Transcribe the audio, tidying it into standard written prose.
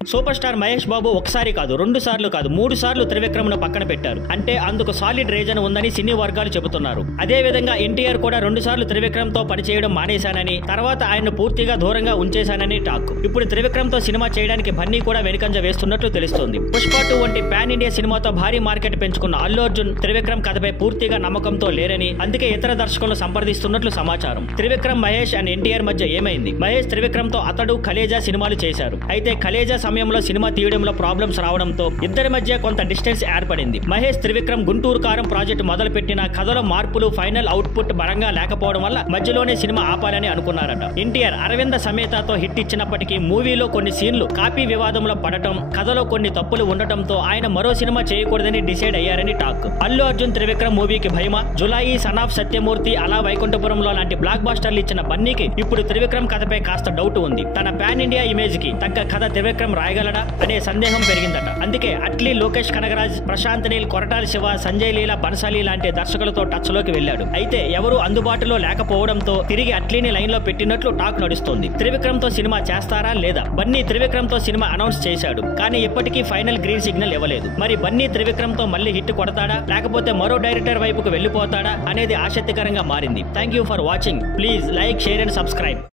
Super star Mahesh Babu ఒకసారి కాదు, 2 సార్లు కాదు, 3 సార్లు త్రివిక్రమ్ ను పక్కన పెట్టారు. అంటే అందుకు సాలిడ్ రీజన్ ఉందని సినీ వర్గాలు చెబుతున్నారు. అదే విధంగా ఎన్టీఆర్ కూడా 2 సార్లు త్రివిక్రమ్ తో పనిచేయడం మానేశానని, తర్వాత ఆయన్ను పూర్తిగా దూరంగా ఉంచేశానని టాక్. ఇప్పుడు త్రివిక్రమ్ తో సినిమా చేయడానికి బన్నీ కూడా వెనుకంజ వేస్తున్నట్లు తెలుస్తోంది. పుష్ప 2 వంటి పాన్ ఇండియా సినిమాతో భారీ మార్కెట్ పెంచుకున్న అల్లు అర్జున్ త్రివిక్రమ్ కథపై పూర్తిగా నమ్మకంతో లేరని, అందుకే ఇతర దర్శకులను సంప్రదిస్తున్నట్లు సమాచారం. త్రివిక్రమ్, మహేష్ అండ్ ఎన్టీఆర్ మధ్య ఏమైంది? మహేష్ త్రివిక్రమ్ తో అతడు కలేజా సినిమాలు చేశారు. అయితే కలేజా సమయంలో సినిమా తీయడంలో ప్రాబ్లమ్స్ రావడంతో ఇద్దరి మధ్య కొంత డిస్టెన్స్ ఏర్పడింది. మహేష్ త్రివిక్రమ్ గుంటూరు కారం ప్రాజెక్టు మొదలు పెట్టిన కథలో మార్పులు, ఫైనల్ అవుట్పుట్ బలంగా లేకపోవడం వల్ల మధ్యలోనే సినిమా ఆపాలని అనుకున్నారట. ఎన్టీఆర్ అరవింద సమేతతో హిట్ ఇచ్చినప్పటికీ మూవీలో కొన్ని సీన్లు కాపీ వివాదంలో పడటం, కథలో కొన్ని తప్పులు ఉండటంతో ఆయన మరో సినిమా చేయకూడదని డిసైడ్ అయ్యారని టాక్. అల్లు అర్జున్ త్రివిక్రమ్ మూవీకి భయమా? జులాయి, సన్ ఆఫ్ సత్యమూర్తి, అలా వైకుంఠపురంలో లాంటి బ్లాక్ బాస్టర్లు ఇచ్చిన బన్నీకి ఇప్పుడు త్రివిక్రమ్ కథపై కాస్త డౌట్ ఉంది. తన పాన్ ఇండియా ఇమేజ్ కి తగ్గ కథ త్రివిక్రమ్ రాయగలడా అనే సందేహం పెరిగిందట. అందుకే అట్లీ, లోకేష్ కనగరాజ్, ప్రశాంత్ నీల్, కొరటాల శివ, సంజయ్ లీలా, బన్సాలి లాంటి దర్శకులతో టచ్ లోకి వెళ్లాడు. అయితే ఎవరూ అందుబాటులో లేకపోవడంతో తిరిగి అట్లీని లైన్ లో పెట్టినట్లు టాక్ నడుస్తోంది. త్రివిక్రమ్ తో సినిమా చేస్తారా లేదా? బన్నీ త్రివిక్రమ్ తో సినిమా అనౌన్స్ చేశాడు, కానీ ఇప్పటికీ ఫైనల్ గ్రీన్ సిగ్నల్ ఇవ్వలేదు. మరి బన్నీ త్రివిక్రమ్ తో మళ్ళీ హిట్ కొడతాడా, లేకపోతే మరో డైరెక్టర్ వైపుకు వెళ్లిపోతాడా అనేది ఆసక్తికరంగా మారింది. Thank you for watching. Please like, share and subscribe.